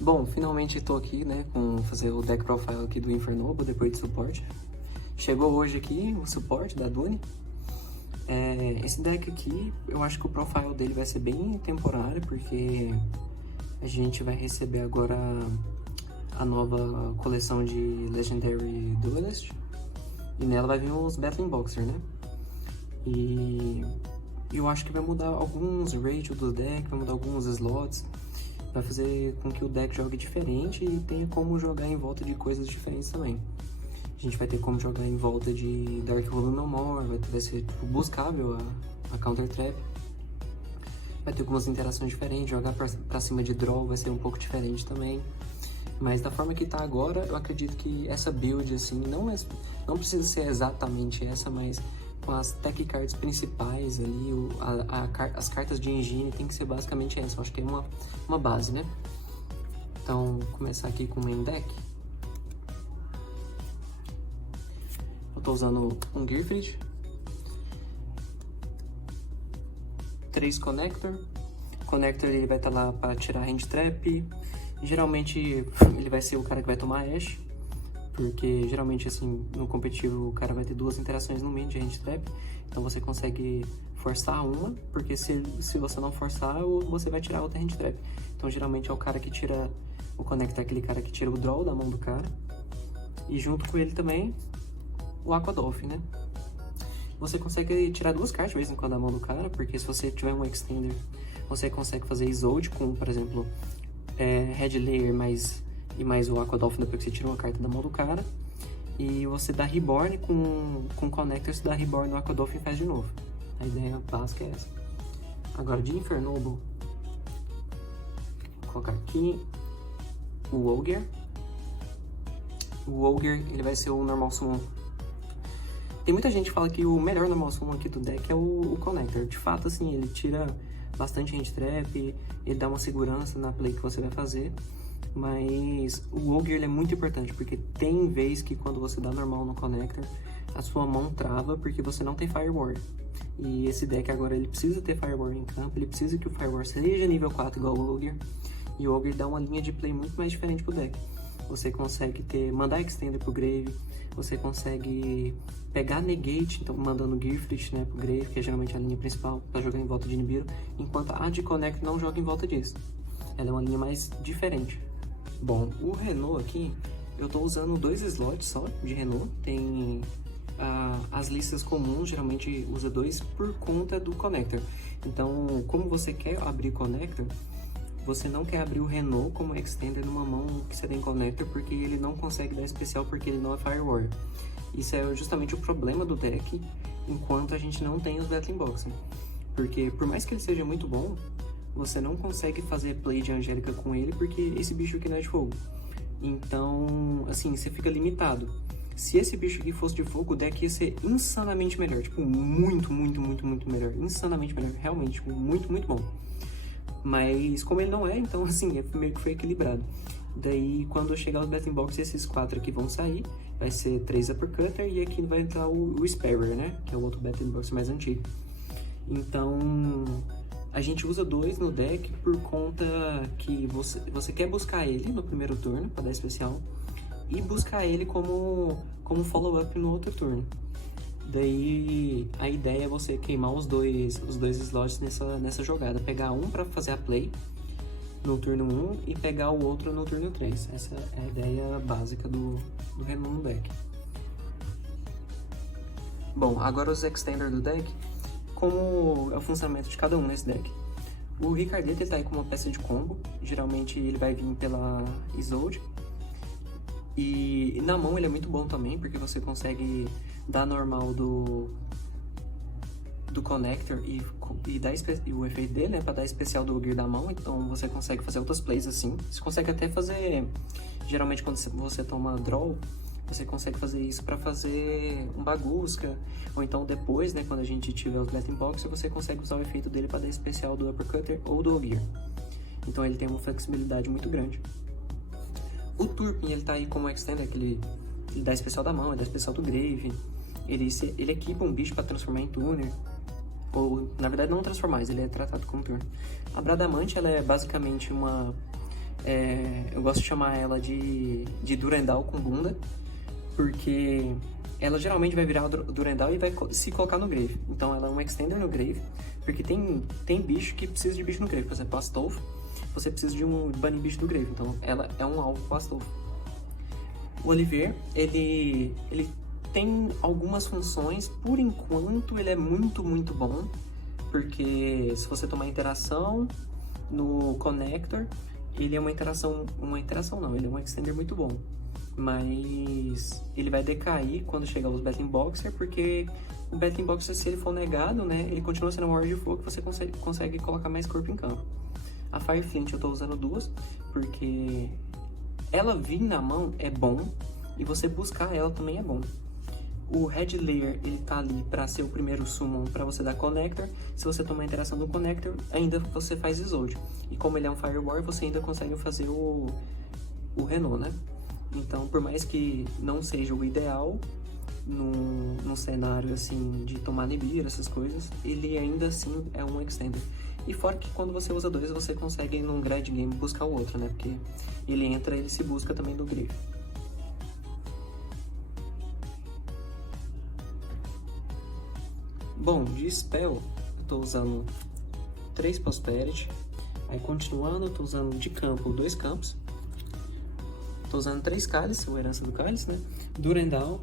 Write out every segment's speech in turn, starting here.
Bom, finalmente tô aqui, né, com fazer o deck profile aqui do Infernoble depois de suporte. Chegou hoje aqui o suporte da Dune. Esse deck aqui, eu acho que o profile dele vai ser bem temporário, porque a gente vai receber agora a nova coleção de Legendary Duelist. E nela vai vir os Battling Boxer, né? E eu acho que vai mudar alguns ratios do deck, vai mudar alguns slots. Vai fazer com que o deck jogue diferente e tenha como jogar em volta de coisas diferentes também. A gente vai ter como jogar em volta de Dark Hole No More, vai ser tipo, buscável a Counter Trap. Vai ter algumas interações diferentes, jogar pra cima de draw vai ser um pouco diferente também. Mas da forma que tá agora, eu acredito que essa build, assim, não precisa ser exatamente essa, mas com as tech cards principais ali, as cartas de engine tem que ser basicamente essa. Eu acho que é uma base, né? Então, vou começar aqui com o main deck. Eu tô usando um Gearfried, 3 Connector. O Connector ele vai estar lá para tirar Hand Trap. Geralmente ele vai ser o cara que vai tomar Ashe, porque geralmente assim no competitivo o cara vai ter 2 interações no mid de Hand Trap, então você consegue forçar uma, porque se você não forçar, você vai tirar outra Hand Trap. Então geralmente é o cara que tira o Connector, aquele cara que tira o draw da mão do cara, e junto com ele também o Aqua Dolphin, né? Você consegue tirar 2 cartas de vez em quando da mão do cara, porque se você tiver um Extender, você consegue fazer Isolde com, por exemplo, Red Layer mais o Aqua Dolphin depois que você tira uma carta da mão do cara. E você dá Reborn com Connector, você dá Reborn no Aqua Dolphin e faz de novo. A ideia básica é essa. Agora de Infernoble, vou colocar aqui o Ogre. O Ogre ele vai ser o normal summon. Tem muita gente que fala que o melhor normal summon aqui do deck é o Connector. De fato, assim, ele tira bastante Hand Trap, ele dá uma segurança na play que você vai fazer. Mas o Ogre ele é muito importante, porque tem vez que quando você dá normal no Connector, a sua mão trava porque você não tem Firewall. E esse deck agora ele precisa ter Firewall em campo, ele precisa que o Firewall seja nível 4 igual o Ogre. E o Ogre dá uma linha de play muito mais diferente pro deck. Você consegue mandar Extender pro Grave, você consegue pegar Negate, então mandando Gearfried, né, pro Grave, que é geralmente a linha principal, para jogar em volta de Nibiru, enquanto a de Connect não joga em volta disso. Ela é uma linha mais diferente. Bom, o Renault aqui, eu tô usando 2 slots só de Renault. Tem as listas comuns, geralmente usa 2 por conta do Connector. Então, como você quer abrir Connector, você não quer abrir o Renault como Extender numa mão que você tem Connector, porque ele não consegue dar especial porque ele não é Firewall. Isso é justamente o problema do deck, enquanto a gente não tem os Battling Boxer. Porque por mais que ele seja muito bom, você não consegue fazer play de Angélica com ele, porque esse bicho aqui não é de fogo. Então, assim, você fica limitado. Se esse bicho aqui fosse de fogo, o deck ia ser insanamente melhor. Tipo, muito melhor. Insanamente melhor. Realmente, tipo, muito bom. Mas, como ele não é, então, assim, meio que foi equilibrado. Daí, quando chegar os Battling Box, esses 4 aqui vão sair. Vai ser 3 Uppercutter e aqui vai entrar o Sparrow, né? Que é o outro Battling Box mais antigo. Então, a gente usa 2 no deck por conta que você quer buscar ele no primeiro turno, para dar especial, e buscar ele como follow-up no outro turno. Daí, a ideia é você queimar os dois slots nessa jogada. Pegar um para fazer a play no turno 1 e pegar o outro no turno 3. Essa é a ideia básica do Renault no deck. Bom, agora os Extender do deck, como é o funcionamento de cada um nesse deck. O Ricardete ele tá aí com uma peça de combo, geralmente ele vai vir pela Isolde. E na mão ele é muito bom também, porque você consegue dar normal do Connector e dar o efeito dele, né, pra dar especial do Gear da mão, então você consegue fazer outras plays assim. Você consegue até fazer, geralmente quando você toma draw, você consegue fazer isso para fazer um Bagusca, ou então depois, né, quando a gente tiver os Battling Box, você consegue usar o efeito dele para dar especial do Uppercutter ou do Gear. Então ele tem uma flexibilidade muito grande. O Turpin, ele tá aí como Extender, que ele dá especial da mão, ele dá especial do Grave, ele equipa um bicho para transformar em Tuner, ou na verdade não transformar, mas ele é tratado como Tuner. A Bradamante, ela é basicamente uma Eu gosto de chamar ela de Durandal com bunda, porque ela geralmente vai virar Durandal e vai se colocar no Grave. Então ela é um extender no Grave, porque tem bicho que precisa de bicho no Grave. Por exemplo, Astolfo, você precisa de um banir bicho do Grave, então ela é um alvo pro Astolfo. O Olivier, ele tem algumas funções, por enquanto ele é muito, muito bom, porque se você tomar interação no Connector, ele é ele é um extender muito bom, mas ele vai decair quando chegar os Battling Boxer, porque o Battling Boxer, se ele for negado, né, ele continua sendo uma Warrior de fogo, você consegue colocar mais corpo em campo. A Fire Flint eu tô usando duas, porque ela vir na mão é bom, e você buscar ela também é bom. O Red Layer, ele tá ali para ser o primeiro summon para você dar Connector. Se você tomar a interação do Connector, ainda você faz Isolde. E como ele é um Firewall, você ainda consegue fazer o Renault, né? Então, por mais que não seja o ideal no cenário assim de tomar Nibiru, essas coisas, ele ainda assim é um Extender. E fora que quando você usa dois, você consegue num grade game buscar o outro, né? Porque ele se busca também do Grave. Bom, de spell, eu tô usando 3 Prosperity. Aí continuando, eu tô usando de campo 2 campos. Tô usando 3 cálices, ou herança do cálice, né? Durandal.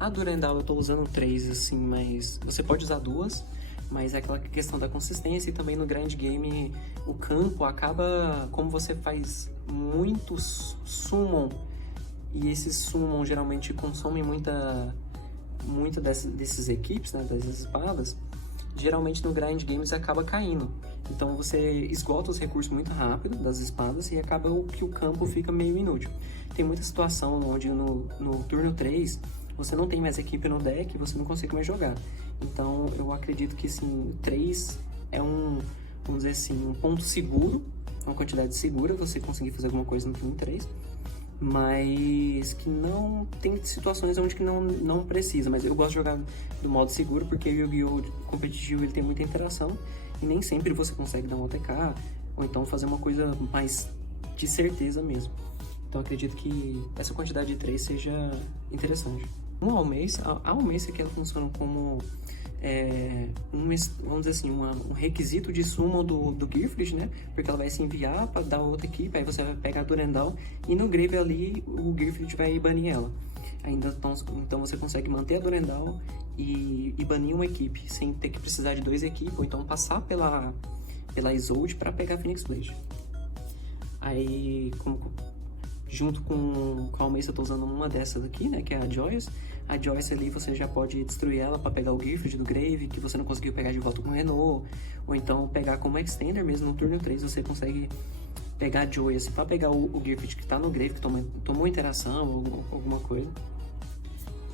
A Durandal eu tô usando 3, assim, mas você pode usar 2. Mas é aquela questão da consistência e também no Grand Game o campo acaba, como você faz muitos summon, e esses summon geralmente consomem muita desses equipes, né, das espadas, geralmente no Grind Games acaba caindo. Então você esgota os recursos muito rápido das espadas e acaba que o campo fica meio inútil. Tem muita situação onde no turno 3 você não tem mais equipe no deck e você não consegue mais jogar. Então eu acredito que sim, 3 é vamos dizer assim, um ponto seguro, uma quantidade segura, você conseguir fazer alguma coisa no turno 3. Mas que não tem situações onde que não precisa, mas eu gosto de jogar do modo seguro porque o Yu-Gi-Oh! Competitivo ele tem muita interação e nem sempre você consegue dar um OTK ou então fazer uma coisa mais de certeza mesmo. Então acredito que essa quantidade de 3 seja interessante. A Almace aqui ela funciona como vamos dizer assim, um requisito de summon do Gifted, né? Porque ela vai se enviar para dar outra equipe, aí você vai pegar a Durandal e no Grave ali o Gifted vai banir ela. Então você consegue manter a Durandal e banir uma equipe, sem ter que precisar de 2 equipes, ou então passar pela Isolde para pegar a Phoenix Blade. Aí, junto com a Almace eu tô usando uma dessas aqui, né? Que é a Joyce. A Joyce ali você já pode destruir ela para pegar o Gifted do Grave, que você não conseguiu pegar de volta com o Renault, ou então pegar como Extender mesmo no turno 3, você consegue pegar a Joyce para pegar o Gifted que tá no Grave, que tomou interação ou alguma coisa.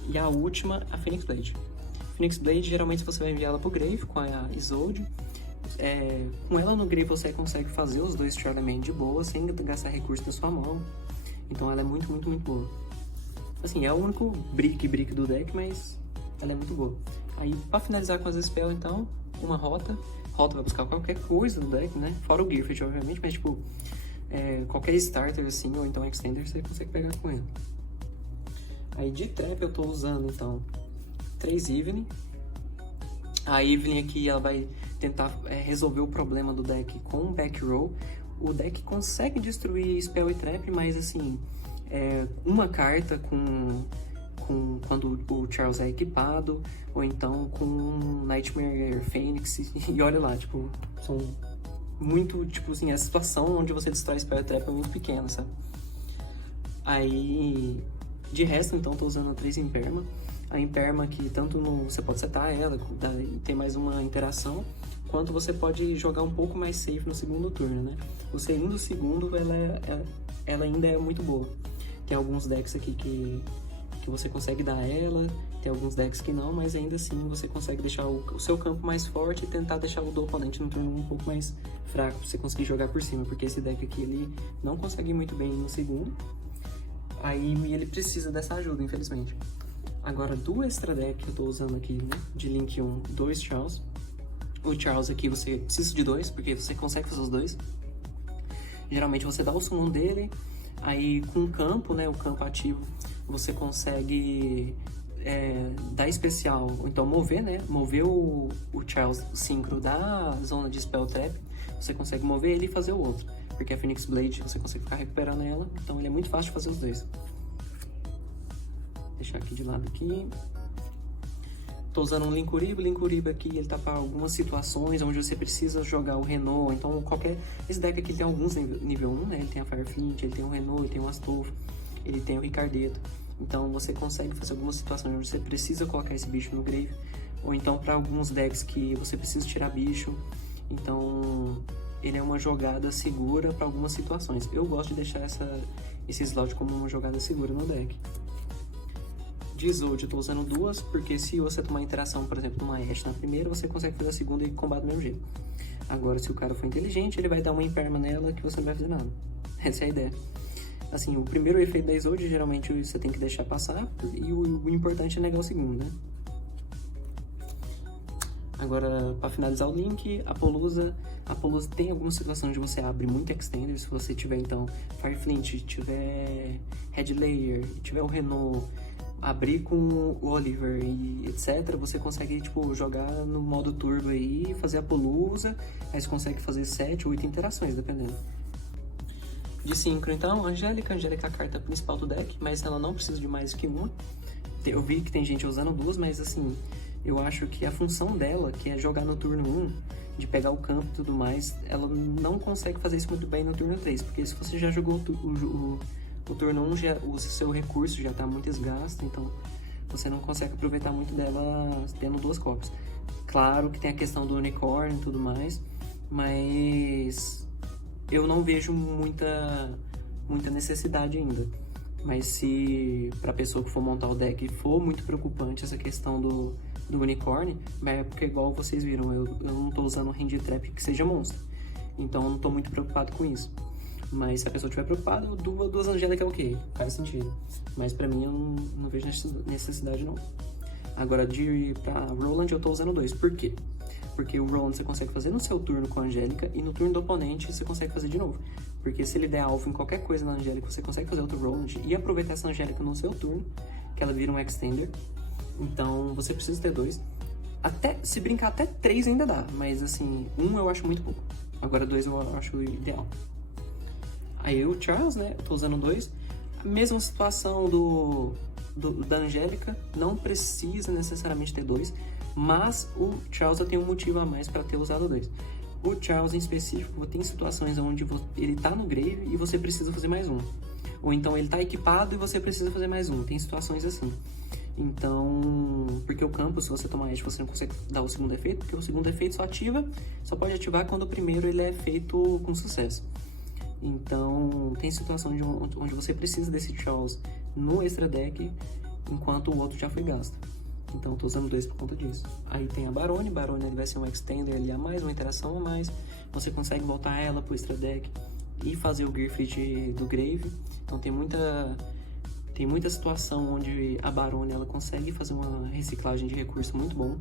E a última, a Phoenix Blade. Phoenix Blade, geralmente você vai enviar ela pro Grave com a Isolde. Com ela no Grave você consegue fazer os 2 Charlemagne de boa, sem gastar recursos da sua mão. Então ela é muito, muito, muito boa. Assim, é o único brick do deck, mas ela é muito boa. Aí, pra finalizar com as spells, então, uma rota. Rota vai buscar qualquer coisa do deck, né? Fora o Gifted, obviamente, mas tipo, qualquer starter assim, ou então extender, você consegue pegar com ele. Aí de trap eu tô usando, então, 3 Evelyn. A Evelyn aqui, ela vai tentar resolver o problema do deck com o back row. O deck consegue destruir spell e trap, mas assim, uma carta quando o Charles é equipado, ou então com Nightmare Phoenix, e olha lá, tipo, são muito, tipo assim, a situação onde você destrói spell e trap é muito pequena, sabe? Aí, de resto, então, tô usando a 3 Imperma. A Imperma que tanto você pode setar ela, tem mais uma interação, quanto você pode jogar um pouco mais safe no segundo turno, né? O segundo, ela ainda é muito boa. Tem alguns decks aqui que você consegue dar ela, tem alguns decks que não, mas ainda assim você consegue deixar o seu campo mais forte e tentar deixar o do oponente no turno um pouco mais fraco, pra você conseguir jogar por cima, porque esse deck aqui ele não consegue ir muito bem no segundo, aí ele precisa dessa ajuda, infelizmente. Agora, do extra deck que eu tô usando aqui, né, de Link 1, 2 Charles. O Charles aqui você precisa de 2, porque você consegue fazer os 2. Geralmente você dá o summon dele, aí com o campo, né, o campo ativo, você consegue dar especial, ou então mover, né, mover o Charles Synchro da zona de Spell Trap, você consegue mover ele e fazer o outro, porque a Phoenix Blade você consegue ficar recuperando ela, então ele é muito fácil de fazer os dois. Deixar aqui de lado aqui. Tô usando um Linkuriboh. O Linkuriboh aqui, ele tá para algumas situações onde você precisa jogar o Renault. Então, esse deck aqui tem alguns nível 1, né? Ele tem a Fireflint, ele tem o Renault, ele tem o Astolfo, ele tem o Ricardeto. Então, você consegue fazer algumas situações onde você precisa colocar esse bicho no grave. Ou então, para alguns decks que você precisa tirar bicho. Então, ele é uma jogada segura para algumas situações. Eu gosto de deixar esse slot como uma jogada segura no deck. De Zod eu tô usando duas, porque se você tomar interação, por exemplo, numa Ashe na primeira, você consegue fazer a segunda e combate do mesmo jeito. Agora, se o cara for inteligente, ele vai dar uma imperma nela que você não vai fazer nada. Essa é a ideia. Assim, o primeiro efeito da Zod, geralmente você tem que deixar passar, e o importante é negar o segundo, né? Agora, para finalizar o link, a Polusa tem algumas situações onde você abre muito extender. Se você tiver, então, Fireflint, tiver Red Layer, tiver o Renault, abrir com o Oliver e etc, você consegue, tipo, jogar no modo turbo aí, fazer a Polusa, aí você consegue fazer 7 ou 8 interações, dependendo. De Synchro, então, Angélica é a carta principal do deck, mas ela não precisa de mais que uma. Eu vi que tem gente usando duas, mas assim, eu acho que a função dela, que é jogar no turno 1, de pegar o campo e tudo mais, ela não consegue fazer isso muito bem no turno 3, porque se você já jogou o turno 1, o seu recurso já está muito esgasto, então você não consegue aproveitar muito dela tendo duas cópias. Claro que tem a questão do Unicorn e tudo mais, mas eu não vejo muita necessidade ainda. Mas se pra pessoa que for montar o deck for muito preocupante essa questão do Unicorn, é porque igual vocês viram, eu não tô usando Hand Trap que seja monstro, então eu não tô muito preocupado com isso. Mas se a pessoa estiver preocupada, duas Angélica é ok, faz sentido. Mas pra mim eu não vejo necessidade não. Agora pra Roland eu tô usando 2, por quê? Porque o Roland você consegue fazer no seu turno com a Angélica e no turno do oponente você consegue fazer de novo. Porque se ele der alvo em qualquer coisa na Angélica, você consegue fazer outro Roland e aproveitar essa Angélica no seu turno, que ela vira um Extender. Então você precisa ter 2. Se brincar até 3 ainda dá, mas assim, 1 eu acho muito pouco. Agora 2 eu acho ideal. Aí o Charles, né, eu tô usando 2. A mesma situação da Angélica, não precisa necessariamente ter 2, mas o Charles eu tenho um motivo a mais para ter usado 2. O Charles em específico, tem situações onde ele tá no grave e você precisa fazer mais um. Ou então ele tá equipado e você precisa fazer mais um. Tem situações assim. Então, porque o campo, se você tomar Ashe, você não consegue dar o segundo efeito, porque o segundo efeito só pode ativar quando o primeiro ele é feito com sucesso. Então, tem situações onde você precisa desse Charles no extra deck, enquanto o outro já foi gasto. Então, eu tô usando 2 por conta disso. Aí tem a Barone ele vai ser um extender ali a mais, uma interação a mais. Você consegue voltar ela pro extra deck e fazer o Griffith do Grave. Então, tem muita situação onde a Barone ela consegue fazer uma reciclagem de recurso muito bom.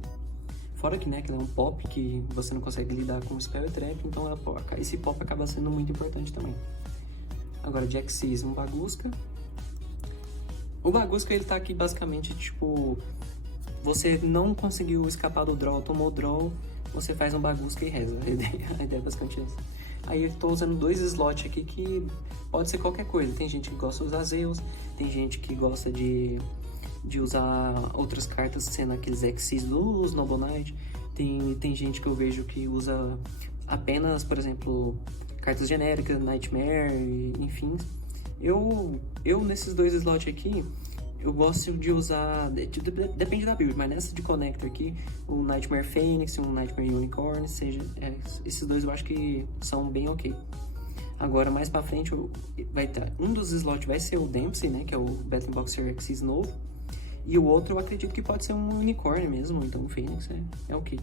Fora que, né, que ela é um pop que você não consegue lidar com Spell e Trap, então esse pop acaba sendo muito importante também. Agora, de Xyz, um Bagusca. O Bagusca, ele tá aqui basicamente, tipo, você não conseguiu escapar do draw, tomou o draw, você faz um Bagusca e reza. A ideia é basicamente essa. Aí eu tô usando 2 slots aqui que pode ser qualquer coisa. Tem gente que gosta de usar Zeus, tem gente que gosta de usar outras cartas, sendo aqueles Xyz dos Noble Knight. Tem gente que eu vejo que usa apenas, por exemplo, cartas genéricas, Nightmare, enfim. Eu nesses 2 slots aqui, eu gosto de usar, depende da build, mas nessa de Connector aqui, o Nightmare Phoenix, um Nightmare Unicorn, esses 2 eu acho que são bem ok. Agora, mais pra frente, um dos slots vai ser o Dempsey, né, que é o Battle Boxer Xyz novo. E o outro eu acredito que pode ser um Unicorn mesmo, então o Phoenix é ok.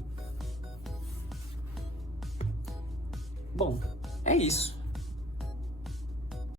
Bom, é isso.